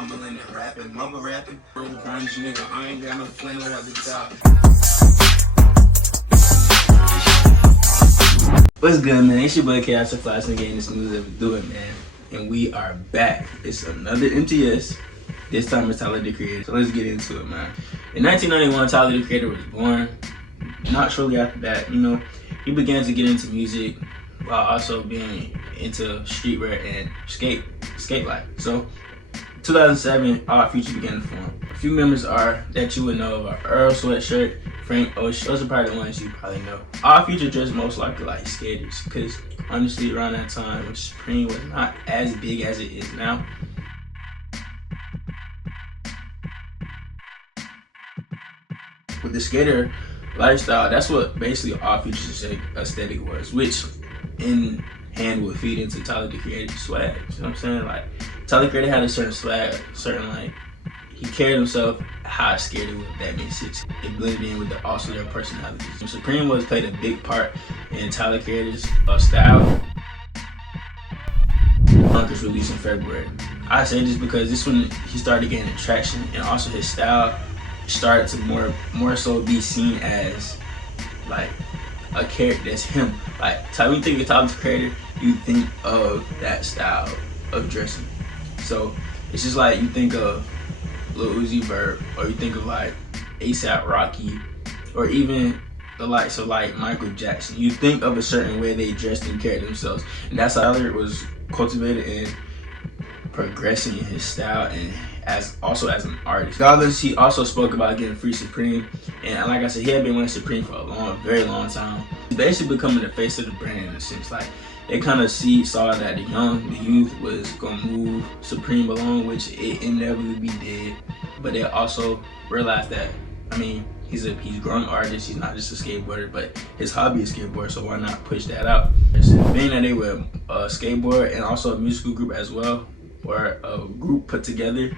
mumbling and rapping, mumble rapping. Grunge nigga, I ain't got no flannel at the top. What's good, man? It's your boy Chaos Flash and getting this news ever do it, man. And we are back. It's another MTS. This time it's Tyler the Creator. So let's get into it, man. In 1991, Tyler the Creator was born. Not shortly after that, he began to get into music while also being into streetwear and skate life. So 2007, Odd Future began to form. A few members that you would know of are Earl Sweatshirt, Frank Ocean. Those are probably the ones you probably know. Odd Future dressed most likely like skaters, because honestly around that time Supreme was not as big as it is now. With the skater lifestyle, that's what basically Odd Future's aesthetic was, which in hand would feed into Tyler the Creator's swag. You know what I'm saying? Like, Tyler the Creator had a certain swag, he carried himself how a skater would, if that makes sense. It blended in with also their personalities. Supreme played a big part in Tyler the Creator's style. Funk is released in February. I say this because this one he started gaining traction, and also his style started to more so be seen as like a character that's him. Like, when you think of Tyler the Creator, you think of that style of dressing. So it's just like you think of Lil Uzi Vert, or you think of like ASAP Rocky, or even the likes of like Michael Jackson. You think of a certain way they dressed and carried themselves, and that's how Tyler was cultivated and progressing in his style and as an artist. Regardless, he also spoke about getting free Supreme, and like I said, he had been wearing Supreme for a very long time. He's basically becoming the face of the brand in a sense. Like, they kind of saw that the youth was gonna move Supreme along, which it inevitably did. But they also realized that, he's a growing artist. He's not just a skateboarder, but his hobby is skateboard. So why not push that out? Being that they were a skateboard and also a musical group as well, or a group put together,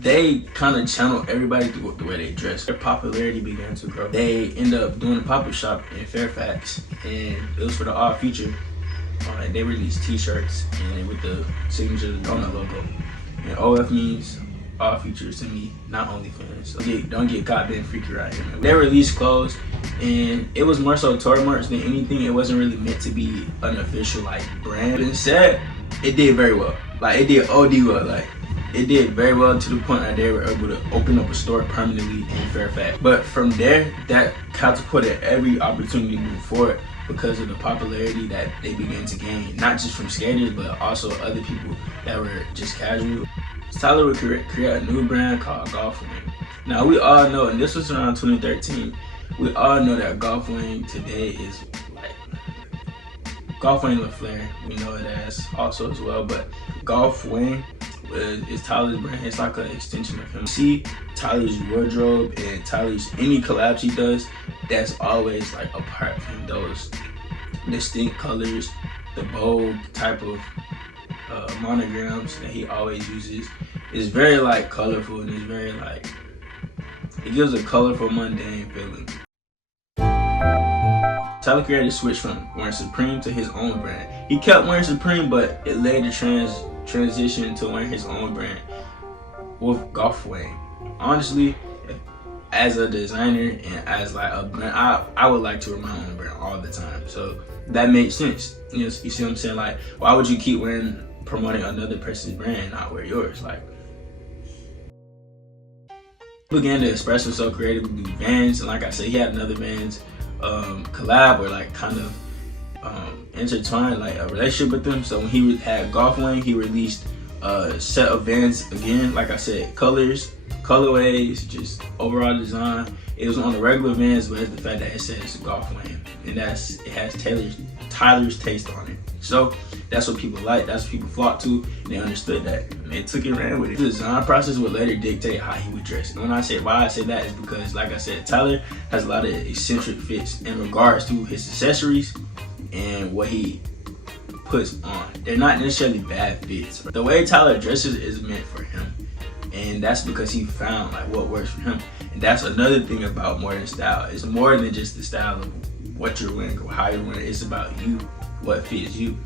they kind of channeled everybody through the way they dress. Their popularity began to grow. They ended up doing a pop-up shop in Fairfax, and it was for the Odd Future. They released t-shirts and with the signature donut logo. And OF means Odd Future to me, not OnlyFans. So don't get caught being freaky right here. They released clothes, and it was more so tour merch than anything. It wasn't really meant to be an official brand. But instead, it did very well. It did OD well. It did very well to the point that they were able to open up a store permanently in Fairfax. But from there, that catapulted every opportunity to move forward because of the popularity that they began to gain, not just from skaters, but also other people that were just casual. Tyler would create a new brand called Golf Wing. Now, we all know, and this was around 2013, we all know that Golf Wing today is Golf Wing LaFlare. We know it as also as well, but Golf Wing is Tyler's brand. It's like an extension of him. See Tyler's wardrobe and Tyler's any collabs he does, that's always apart from those distinct colors, the bold type of monograms that he always uses. It's very colorful, and it's very it gives a colorful, mundane feeling. Tyler Creator switched from wearing Supreme to his own brand. He kept wearing Supreme, but it later transition to wearing his own brand with Golf Wing. Honestly, as a designer and as a brand, I would like to wear my own brand all the time. So that makes sense. You see what I'm saying? Why would you keep promoting another person's brand and not wear yours? He began to express himself creatively with Vans, and like I said, he had another Vans collab or intertwined a relationship with them. So when he had Golf Wing, he released a set of Vans again. Like I said, colorways, just overall design. It was on the regular Vans, but it's the fact that it says Golf Wing, and it has Tyler's taste on it. So that's what people like. That's what people flock to. And they understood that, and they took it and ran with it. The design process would later dictate how he would dress. And why I say that is because, like I said, Tyler has a lot of eccentric fits in regards to his accessories and what he puts on. They're not necessarily bad fits. The way Tyler dresses is meant for him, and that's because he found what works for him. And that's another thing about modern style. It's more than just the style of what you're wearing or how you're wearing it. It's about you, what fits you.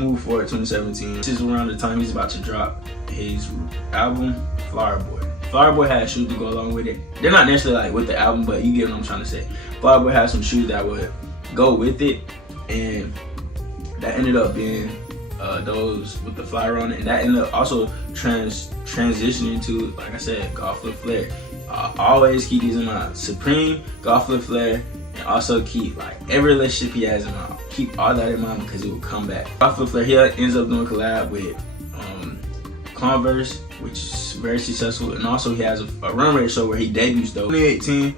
Move forward 2017. This is around the time he's about to drop his album, Flower Boy. Flower Boy had shoes to go along with it. They're not necessarily like with the album, but you get what I'm trying to say. Flower Boy had some shoes that would go with it, and that ended up being those with the flower on it, and that ended up also transitioning to, like I said, Golf Flip Flare. I always keep these in mind: Supreme, Golf Flip Flare, and also keep like every relationship he has in mind. Keep all that in mind because it will come back. Golf Flip Flare, he ends up doing a collab with Converse, which is very successful, and also he has a runway show where he debuts though. 2018,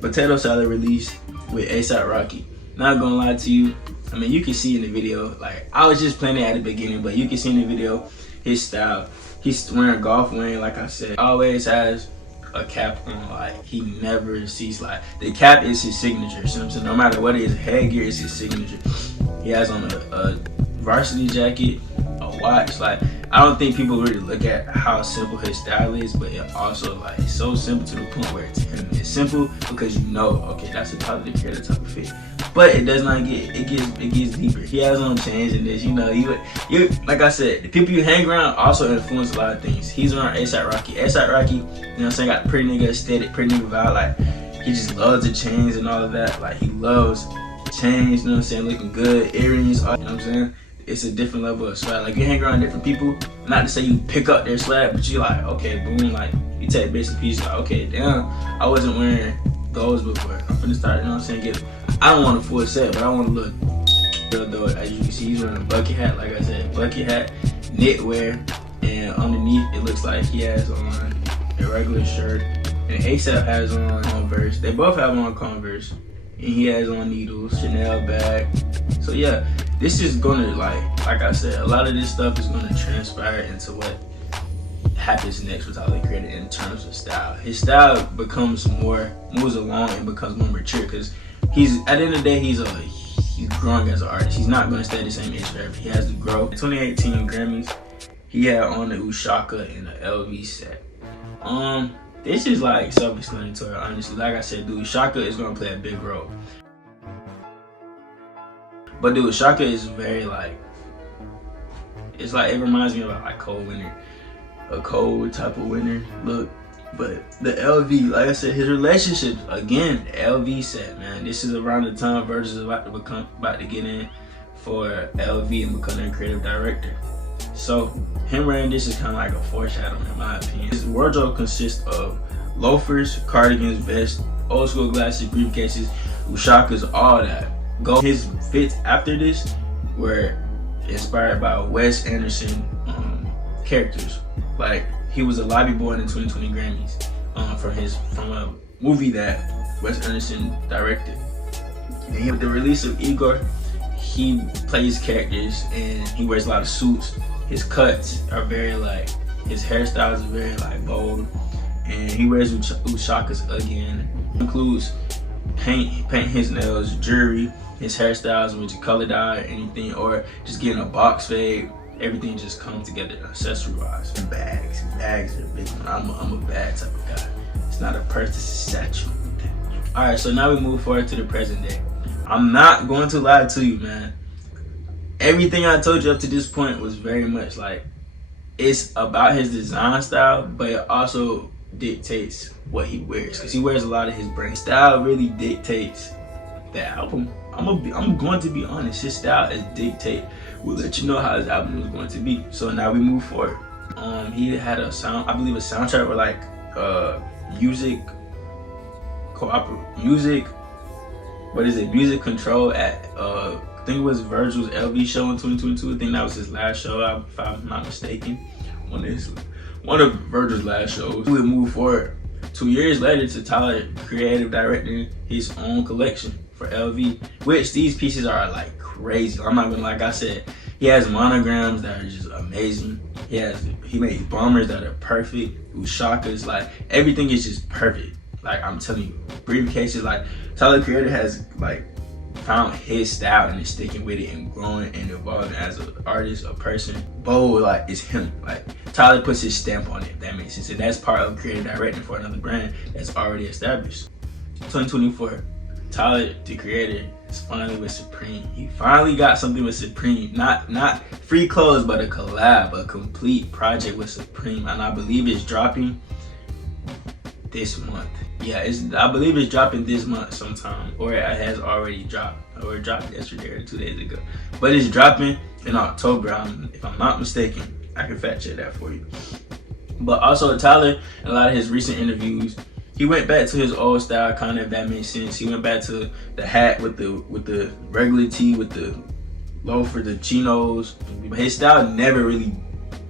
Potato Salad released with A$AP Rocky. Not gonna lie to you, I mean, you can see in the video, like, I was just playing it at the beginning, but you can see in the video his style. He's wearing golf wearing, like I said, always has a cap on. Like, he never sees, like, the cap is his signature. So I'm saying, no matter what it is, headgear is his signature. He has on a varsity jacket, a watch. Like, I don't think people really look at how simple his style is, but it also, like, it's so simple to the point where it's him. It's simple because you know, okay, that's a Tyler the Creator type of fit. But it does not get, it gets deeper. He has on chains in this, you know, you like I said, the people you hang around also influence a lot of things. He's around A$AP Rocky. A$AP Rocky, you know what I'm saying, got the pretty nigga aesthetic, pretty nigga vibe. Like, he just loves the chains and all of that. Like, he loves chains, you know what I'm saying, looking good, earrings, all, you know what I'm saying. It's a different level of swag. Like, you hang around different people, not to say you pick up their swag, but you like, okay, boom, like, you take bits and pieces, like, okay, damn, I wasn't wearing those before. I'm finna start, you know what I'm saying, I don't want a full set, but I want to look real though. As you can see, he's wearing a bucket hat, like I said, bucket hat, knitwear, and underneath it looks like he has on a regular shirt, and A$AP has on Converse. They both have on Converse, and he has on Needles, Chanel bag. So yeah, this is gonna, like I said, a lot of this stuff is gonna transpire into what happens next with Tyler the Creator in terms of style. His style moves along and becomes more mature, because he's, at the end of the day, he's growing as an artist. He's not gonna stay the same age forever. He has to grow. 2018 Grammys, he had on the Ushaka and the LV set. This is like self-explanatory, honestly. Like I said, the Ushaka is gonna play a big role. But the Ushaka is very like, it's like, it reminds me of like cold winter, a cold type of winter look. But the LV, like I said, his relationship, again, the LV set, man. This is around the time Virgil is about to get in for LV and become their creative director. So him wearing this is kind of like a foreshadowing, in my opinion. His wardrobe consists of loafers, cardigans, vests, old school glasses, briefcases, Ushakas, all that. His fits after this were inspired by Wes Anderson characters. Like, he was a lobby boy in the 2020 Grammys from a movie that Wes Anderson directed. And with the release of Igor, he plays characters and he wears a lot of suits. His cuts are very like, his hairstyles are very like bold, and he wears Ushakas again. Includes paint his nails, jewelry, his hairstyles, which is color dye, anything, or just getting a box fade. Everything just comes together accessory wise. And bags are a big one. I'm a bag type of guy. It's not a purse, it's a statue. Alright, so now we move forward to the present day. I'm not going to lie to you, man. Everything I told you up to this point was very much like, it's about his design style, but it also dictates what he wears, because he wears a lot of his brand. Style really dictates the album. I'm going to be honest, his style is dictate. We'll let you know how his album is going to be. So now we move forward. He had a soundtrack with like music control at I think it was Virgil's LV show in 2022. I think that was his last show, if I'm not mistaken. One of Virgil's last shows. We move forward 2 years later to Tyler creative directing his own collection for LV, which these pieces are like crazy. I'm not gonna, like I said, he has monograms that are just amazing. He made bombers that are perfect, Ushakas, like everything is just perfect. Like, I'm telling you, briefcases, like Tyler Creator has like found his style and is sticking with it and growing and evolving as an artist, a person. Bold, like, it's him. Like, Tyler puts his stamp on it, if that makes sense. And that's part of creative directing for another brand that's already established. 2024, Tyler, the creator, is finally with Supreme. He finally got something with Supreme. Not free clothes, but a collab, a complete project with Supreme. And I believe it's dropping this month. Yeah, I believe it's dropping this month sometime, or it has already dropped, or it dropped yesterday or 2 days ago. But it's dropping in October, if I'm not mistaken. I can fact check that for you. But also Tyler, in a lot of his recent interviews, he went back to his old style, kind of, if that makes sense. He went back to the hat with the regular tee, with the loafer, the chinos. But his style never really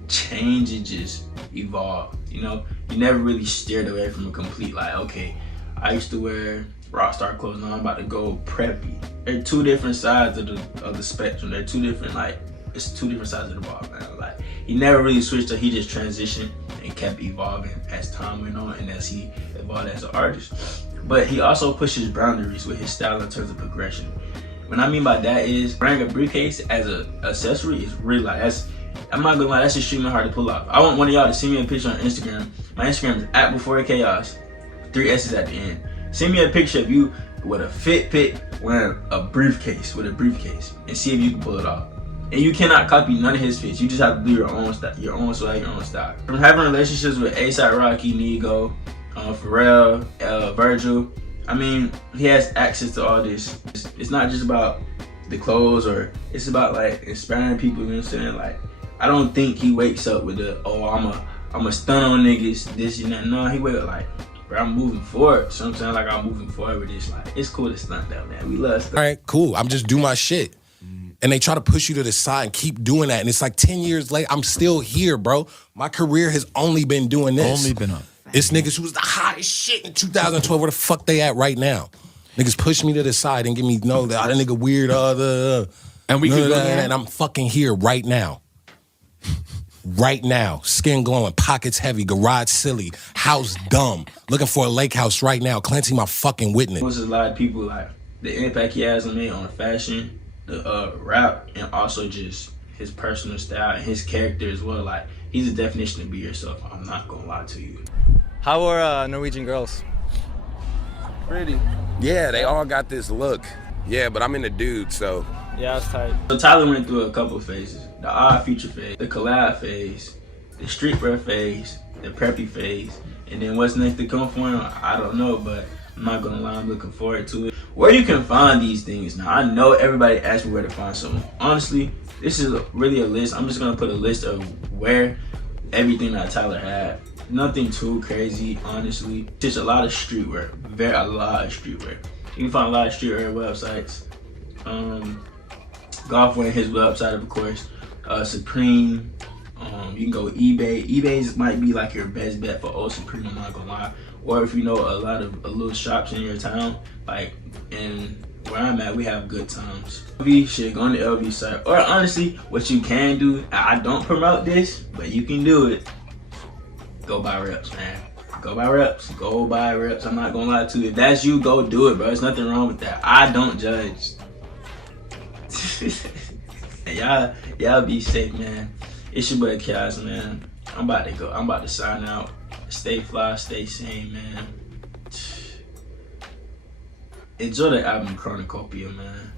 changed, it just evolved, you know? He never really steered away from a complete, like, okay, I used to wear Rockstar clothes, now I'm about to go preppy. They're two different sides of the spectrum. They're two different, like, it's two different sides of the ball, man. Like, he never really switched up, he just transitioned and kept evolving as time went on and as he evolved as an artist. But he also pushes boundaries with his style in terms of progression. What I mean by that is, wearing a briefcase as an accessory is really, like, I'm not gonna lie, that's extremely hard to pull off. I want one of y'all to send me a picture on Instagram. My Instagram is @BeforeChaos, 3 S's at the end. Send me a picture of you with a fit pic wearing a briefcase, and see if you can pull it off. And you cannot copy none of his fits. You just have to do your own style, your own swag, your own style. From having relationships with A$AP Rocky, Nigo, Pharrell, Virgil, I mean, he has access to all this. It's not just about the clothes, or it's about, like, inspiring people, you know what I'm saying? Like, I don't think he wakes up with the, oh, I'm a stun on niggas, this and that. No, he wake up like, bro, I'm moving forward. So I'm saying, like, I'm moving forward with this. Like, it's cool to stunt though, man. We love stunt. All right, cool. I'm just doing my shit. And they try to push you to the side and keep doing that. And it's like 10 years later, I'm still here, bro. My career has only been doing this. Only been up. It's niggas who was the hottest shit in 2012. Where the fuck they at right now? Niggas push me to the side and give me, no, that nigga weird, and we could go there. And I'm fucking here right now. Right now, skin glowing, pockets heavy, garage silly, house dumb, looking for a lake house right now. Clancy, my fucking witness. There's a lot of people, like, the impact he has on me on fashion, the rap, and also just his personal style and his character as well. Like, he's a definition of be yourself. I'm not gonna lie to you. How are Norwegian girls? Pretty. Yeah, they all got this look. Yeah, but I'm in the dude, so. Yeah, that's tight. So Tyler went through a couple phases. The odd feature phase, the collab phase, the streetwear phase, the preppy phase, and then what's next to come for him, I don't know, but I'm not gonna lie, I'm looking forward to it. Where you can find these things now, I know everybody asks me where to find some. Honestly, this is really a list. I'm just gonna put a list of where everything that Tyler had. Nothing too crazy, honestly. Just a lot of streetwear, a lot of streetwear. You can find a lot of streetwear websites. Golfwear, his website, of course. Supreme. You can go eBay. eBay might be like your best bet for old Supreme, I'm not gonna lie. Or if you know a lot of little shops in your town, like in where I'm at, we have good times. LV shit, go on the LV site. Or honestly, what you can do, I don't promote this, but you can do it. Go buy reps, man. Go buy reps. Go buy reps. I'm not gonna lie to you. If that's you, go do it, bro. There's nothing wrong with that. I don't judge. Y'all be safe, man. It's your boy Chaos, man. I'm about to go. I'm about to sign out. Stay fly, stay sane, man. Enjoy the album Chronocopia, man.